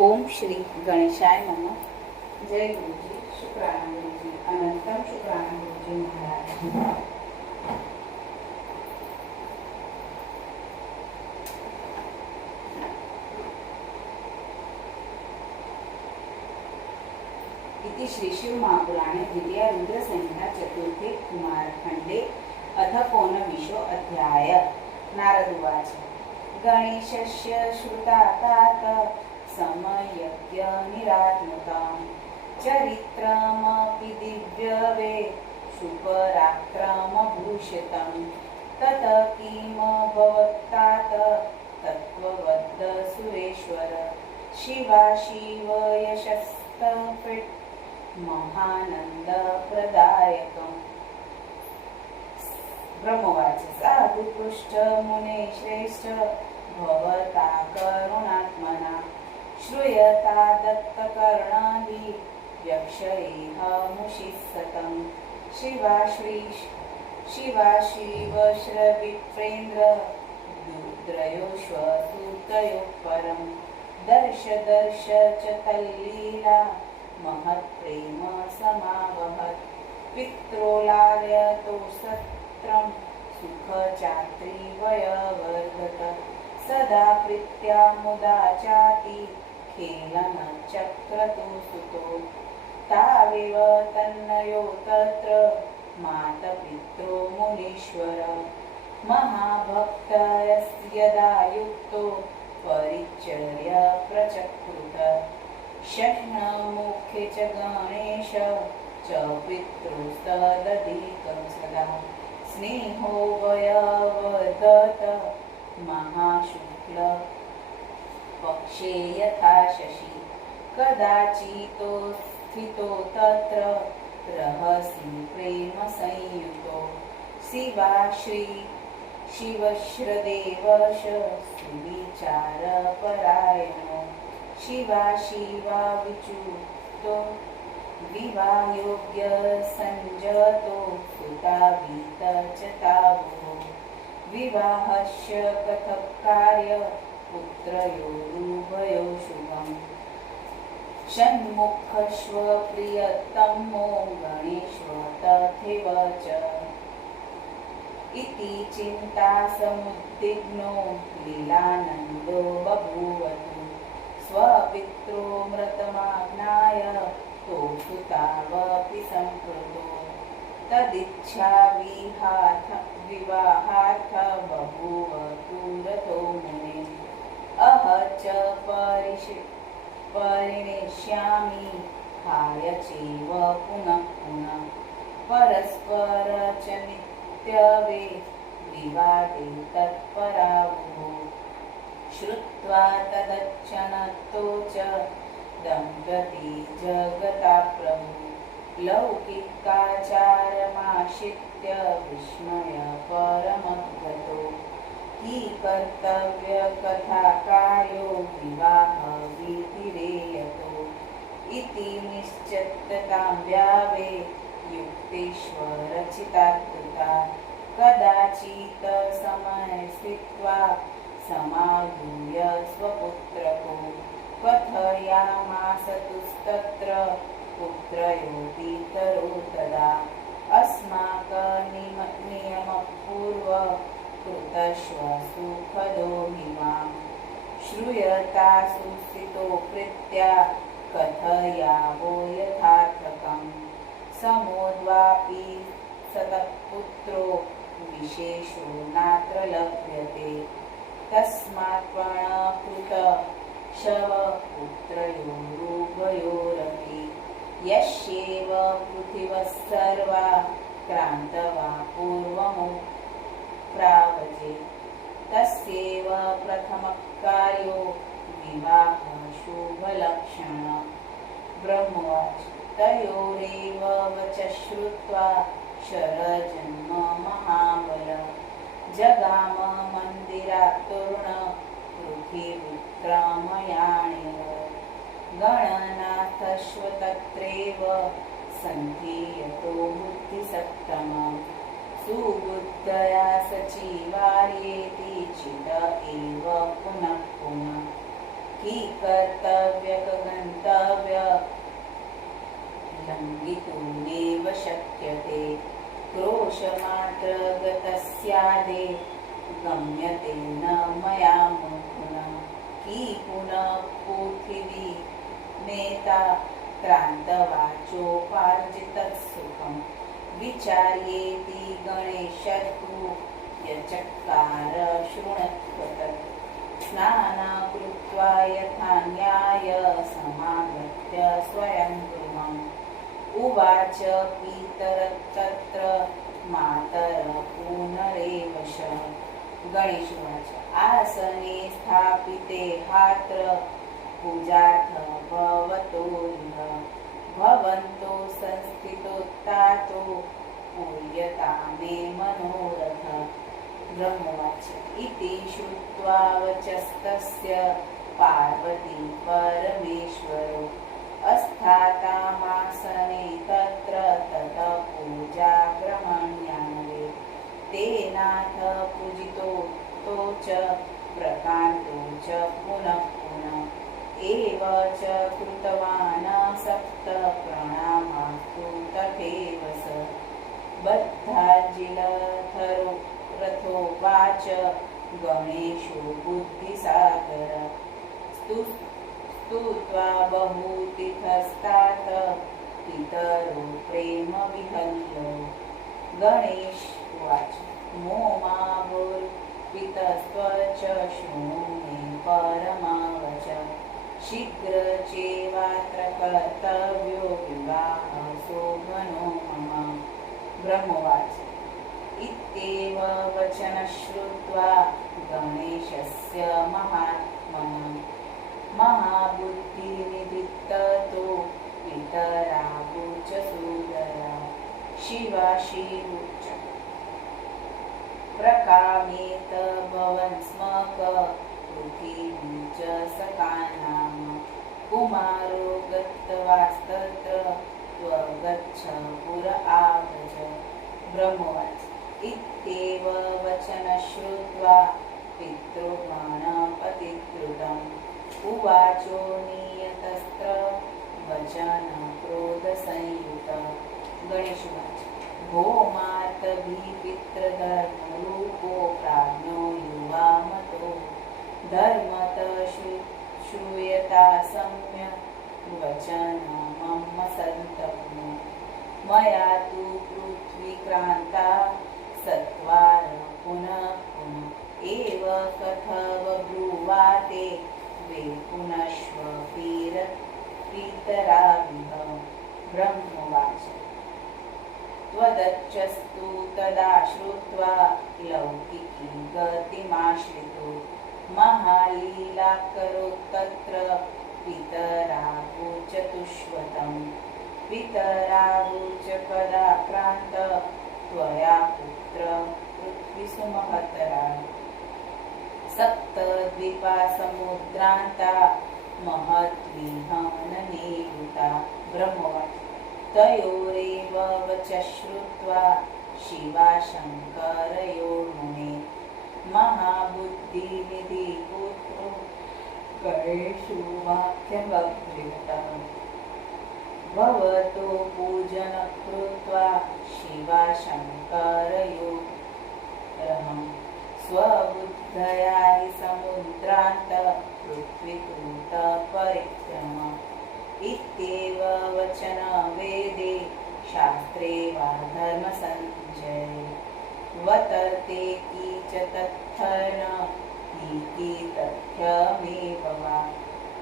ओम श्री गणेशाय नमः. जय गुरुजी. शुक्राना गुरुजी. अनंतम शुक्राना गुरुजी महाराज. इति श्री शिव महापुराणे द्वितीय रुद्र संहिता चतुर्थे कुमारखंडे अथ कोनविंशो अध्याय. नारद उवाच. गणेशस्य श्रुतातात समयज्ञ निरात्मकं चरित्रमपि दिव्यवे शुपराक्रमभूषितं तत किं भवत्तात तत्त्ववद् सुरेश्वर शिवाशिव यशस्तफिट् महानन्दप्रदायकम्. ब्रह्मवाच. साधु पृष्ठ मुने श्रेष्ठ भवता करुणात्मना श्रूयता दत्तकर्णादि व्यक्षयेह मुषिस्सतं शिवाशिव श्रविप्रेन्द्र रुद्रयोश्वसूतयो परं दर्श च तल्लीला महत्प्रेम समावहत् पित्रोलार्यतो सत्रं सुखचात्रीवयवर्धत सदा प्रीत्या मुदा चाति खेलनचक्रतो सुतो तावेव तन्नयो तत्र मातपित्रो मुनीश्वर महाभक्तयस्यदा युक्तो परिचर्य प्रचकृत षण्मुखे च गणेश च पितृस्तदधिकं सदा स्नेहो वयवर्धत महाशुक्ल पक्षे यथा शशि कदाचितो स्थितो तत्र रहसि प्रेम संयुतो शिवश्रदेवश सुविचारपरायणो शिवा विच्युतो विवाहयोग्य संजतो सुतावीत च तावो विवाहस्य कथकार्य पुत्रयोरुभयो शुभम् षण्मुखस्व प्रियतमो गणेशो तथैव च इति चिन्ता समुद्विग्नो लीलानन्दो बभूवतु स्वपित्रो मृतमाज्ञाय तो सुतावपि संकृतो तदिच्छा विवाहार्थ बभूव पुरतो मुने अह च परिणेष्यामि हाय चैव पुनः पुनः परस्पर च नित्यवे विवादे तत्परावुः श्रुत्वा तदच्चनतो च दम्पती जगता प्रभु लौकिकाचारमाश्रित्य विस्मय परमद्गतो हि कर्तव्य कथाकार्यो विवाह विधिरेयतो इति निश्चिततां व्यावे युक्तेश्वरचिता कृता कदाचित् समय स्थित्वा समायूय स्वपुत्रको कथयामास तुस्तत्र पुत्रयोऽपितरो तदा अस्माकनियमपूर्व कृतश्वसुखदो हिमां श्रूयता सुस्थितो प्रीत्या कथयावो यथार्थकं समोद्वापि सतपुत्रो विशेषो नात्र लभ्यते तस्मात् प्रणकृत शवपुत्रयोरुभयोरपि यस्यैव पृथिवः सर्वा क्रान्तवा पूर्वमुप्रावजे तस्यैव प्रथमकार्यो विवाहः शुभलक्षण. ब्रह्मवाच. तयोरेव वचः श्रुत्वा शरजन्म महाबल जगाम मन्दिरात्तूर्ण पृथिवीक्रमयाणेव गणनाथश्वतत्रैव सन्धीयतो बुद्धिसत्तमं सुबुद्धया सचिवार्येति चित एव पुनः पुनः कि कर्तव्य गन्तव्य लङ्घितुमेव शक्यते क्रोशमात्रगतस्यादे गम्यते न मया मुहुना कि पुनः पृथिवी नेता क्रान्तवाचोपार्जितत्सुखं विचार्येति गणेशस्तु यचकार शृणुत्वतत् स्नानं यथा न्याय समागत्य स्वयं गृहम् उवाच पितरस्तत्र मातर पुनरेव श गणेश उवाच आसने स्थापिते हात्र पूजार्थ भवतो भवन्तो संस्थितोत्तातो पूर्यता मे मनोरथ ब्रह्मवाच इति श्रुत्वा वचस्तस्य पार्वती परमेश्वरो अस्थातामासने तत्र ततः पूजा ग्रहण्यान्वे तेनाथ पूजितो च प्रकान्तो च पुनः पुनः एव च कृतवान् सप्त प्रणामास्तु तथैव स बद्धाजिलथरो रथोवाच गणेशो बुद्धिसागर स्तुत्वा बहुतिथस्तात पितरो प्रेम विहल्यो गणेश उवाच मोमावुर्पितस्त्वच शृणु मे परमावच शीघ्र चेवात्र कर्तव्यो विवाहो घनो मम ब्रह्मवाच इत्येव वचनं श्रुत्वा गणेशस्य महात्मनः महाबुद्धिनिधित्ततो पितरावोच सुदरा शिवाशिवोच प्रकामेत भवन्स्मक पृथिवी च सकानाम कुमारो गत्वास्तत्र त्वगच्छ पुर आवच ब्रह्मवाच इत्येव वचनं श्रुत्वा पितृगणपतिकृतम् उवाचो नियतस्त्र वचनं क्रोधसंयुत गणेश उवाच भौमार्तभिः पितृधर्मरूपो प्राज्ञो युवामतो धर्मतः श्रूयता सम्यक् वचनं मम सन्तप्नो मया तु पृथ्वी क्रान्ता सत्वार पुनः पुनः एव कथव ब्रुवाते वे पुनश्व पितराविह ब्रह्मवाच त्वदच्चस्तु तदा श्रुत्वा लौकिकी गतिमाश्रितो महालीलाकरोत्तत्र पितरावोच तुष्वतम् पितरावोच कदा क्रान्त त्वया पुत्र पृथ्वीसु महतरा सप्तद्वीपा समुद्रान्ता महद्विहननेयुता ब्रह्मवाच तयोरेव वचः श्रुत्वा शिवाशङ्करयोर्मुने महाबुद्धिनिधिपुत्रो गणेशो वाक्यमभ्युक्तम् भवतो पूजनं कृत्वा शिवाशङ्करयोरहं स्वबुद्धया हि समुद्रान्त पृथ्वीकृत परिक्रम इत्येव वचनं वेदे शास्त्रे वा धर्मसञ्जये वतर्ते की च तत्थन की तथ्यमेव वा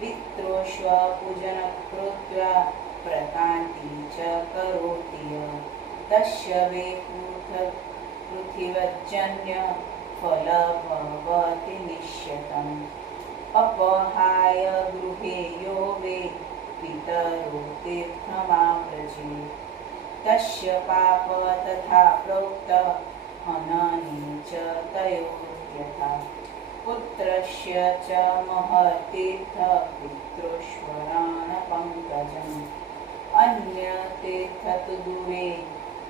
पितृष्वपूजनं कृत्वा प्रकान्ति च करोति तस्य वे पृथिव्यजन्य फल भवति निश्चितम् अपहाय गृहे यो वे पितरो तीर्थमाव्रजे तस्य पाप तथा प्रोक्त हनने च तयोर्यथा पुत्रस्य च महतीर्थ पितृष्वराणपङ्कजम् अन्यतीर्थतु दूरे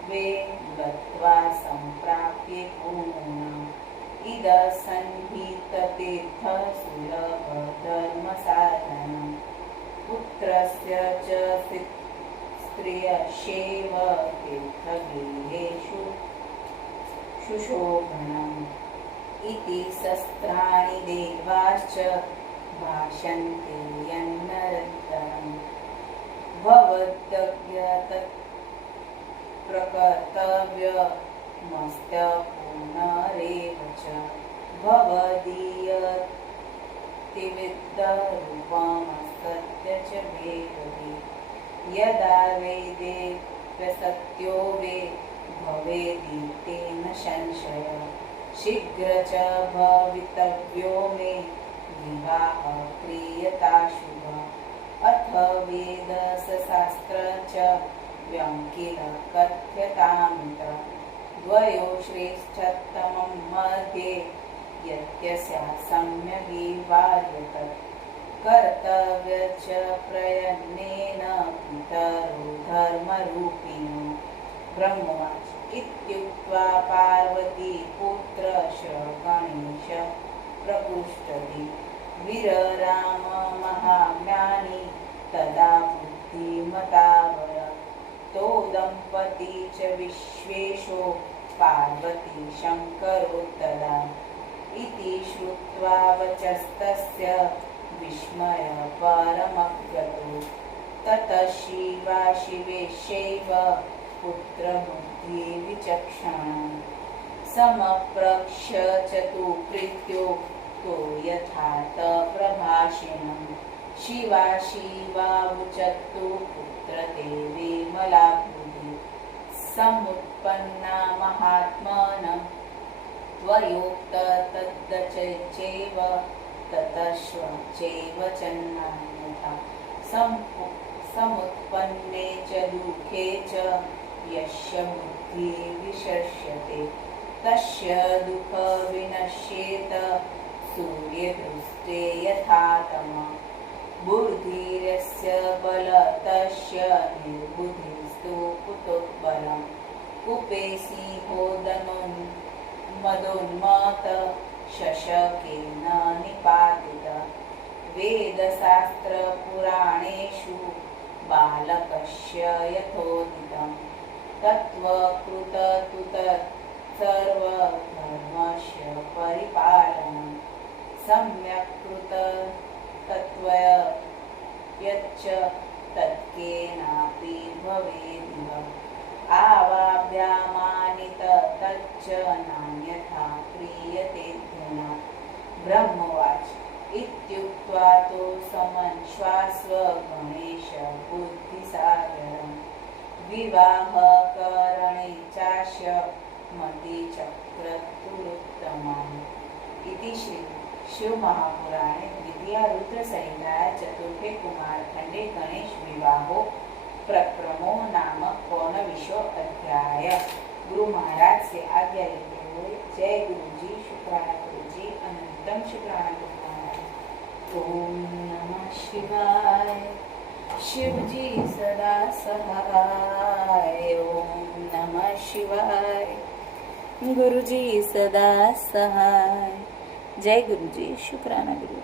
वे गत्वा सम्प्राप्ये पुनः इदसन्निहिततीर्थ सुलभ धर्मसा तस्य च स्त्रियशेव तीर्थगेहेषु सुशोभनम् इति शस्त्राणि देवाश्च भाषन्ते यन्नरन्तरम् भवद्यज्ञ तत्प्रकर्तव्यमस्य पुनरेव च भवदीयतिविद्धरूपमस्तस्य च भेदति यदा वेदेऽप्यसत्यो वे भवेदित्येन संशयः शीघ्र च भवितव्यो मे विवाहः क्रियता शुभः अथ वेदशास्त्र च व्यङ्किल कथ्यतामित्र द्वयो श्रेष्ठतमं मध्ये यत्यस्या सम्यगिवार्यत कर्तव्य च प्रयत्नेन पितरो धर्मरूपिणो ब्रह्मवाच इत्युक्त्वा पार्वती पुत्रश गणेश प्रकृष्टति वीरराम महाज्ञानी तदा बुद्धिमतावर तो दम्पती च विश्वेशो पार्वती शङ्करो तदा इति श्रुत्वा वचस्तस्य विस्मय परमगतो ततः शिवा शिवेशैव पुत्रबुद्धिविचक्षणं समप्रक्ष्य चतुकृत्यो तो यथार्थ प्रभाषिणं शिवा शिवावुचतु पुत्र ते विमला बुद्धि समुत्पन्ना महात्मनं त्वयोक्त तद्दचैव ततश्वचैव चन्नान्यथा समुत्पन्ने च दुःखे च यस्य बुद्धिः विशर्ष्यते तस्य दुःखविनश्येत सूर्यदृष्टे यथा तमः बुद्धिर्यस्य बलतस्य निर्बुद्धिस्तु कुतोत्बलम् कूपे सिंहोदनोन्मदोन्मत्त शशकेन निपातितः वेदशास्त्रपुराणेषु बालकस्य यथोदितं तत्त्वकृत तु तत्सर्वधर्मस्य परिपालनं सम्यक् कृत तत्त्वय यच्च तत्केनापि भवेदिह आवाभ्यामानित तच्च नान्यथा क्रियते ध्याना ब्रह्मवाच इत्युक्त्वा तो समन्श्वास्व गणेश बुद्धिसागरम् विवाहकरणे चास्य मतिचक्रतुरुत्तमम् इति श्री शिव महापुराणे द्वितीय रुद्रसंहिताया चतुर्थे कुमारखंडे गणेश विवाहो प्रक्रमो नाम 19वां अध्याय। गुरु महाराज से आज्ञा लेते हुए जय गुरु जी, शुक्राना गुरु जी, अनंतम शुक्राना गुरु महाराज। ओम नमः शिवाय। शिव जी सदा सहाय। ओम नमः शिवाय। गुरु जी सदा सहाय। जय गुरु जी, शुक्राना गुरु जी।